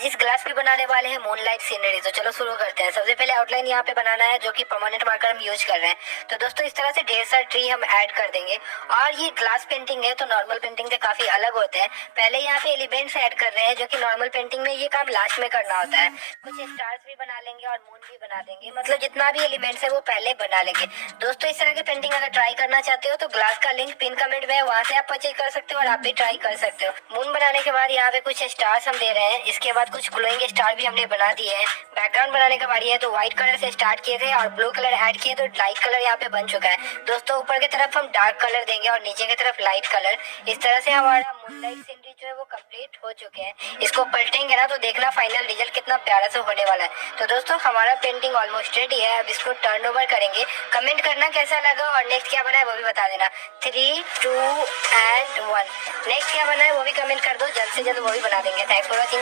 इस ग्लास पे बनाने वाले हैं मूनलाइट सीनरी। तो चलो शुरू करते हैं। सबसे पहले आउटलाइन यहाँ पे बनाना है, जो कि परमानेंट मार्कर हम यूज कर रहे हैं। तो दोस्तों इस तरह से ढेर सारे ट्री हम ऐड कर देंगे। और ये ग्लास पेंटिंग है तो नॉर्मल पेंटिंग से काफी अलग होते हैं। पहले यहाँ पे एलिमेंट्स ऐड कर रहे हैं, जो कि नॉर्मल पेंटिंग में ये काम लास्ट में करना होता है। कुछ स्टार्स भी बना लेंगे और मून भी बना देंगे, मतलब जितना भी एलिमेंट्स है वो पहले बना लेंगे। दोस्तों इस तरह की पेंटिंग अगर ट्राई करना चाहते हो तो ग्लास का लिंक पिन कमेंट में है, वहाँ से आप परचेज कर सकते हो और आप भी ट्राई कर सकते हो। मून बनाने के बाद यहाँ पे कुछ स्टार्स हम दे रहे हैं। इसके बाद कुछ ग्लोइंग स्टार भी हमने बना दिए हैं। बैकग्राउंड बनाने का बारी है, तो व्हाइट कलर से स्टार्ट किए थे और ब्लू कलर ऐड किए तो लाइट कलर यहाँ पे बन चुका है। दोस्तों ऊपर की तरफ हम डार्क कलर देंगे और नीचे की तरफ लाइट कलर। इस तरह से हमारा मूनलाइट सीनरी जो है वो कंप्लीट हो चुके हैं। इसको पलटेंगे ना तो देखना फाइनल रिजल्ट कितना प्यारा से होने वाला है। तो दोस्तों हमारा पेंटिंग ऑलमोस्ट रेडी है। अब इसको टर्न ओवर करेंगे। कमेंट करना कैसा लगा और नेक्स्ट क्या बना है वो भी बता देना। 3, 2 एंड 1 नेक्स्ट क्या बना है वो भी कमेंट कर दो, जल्द से जल्द वो भी बना देंगे। Thanks for watching.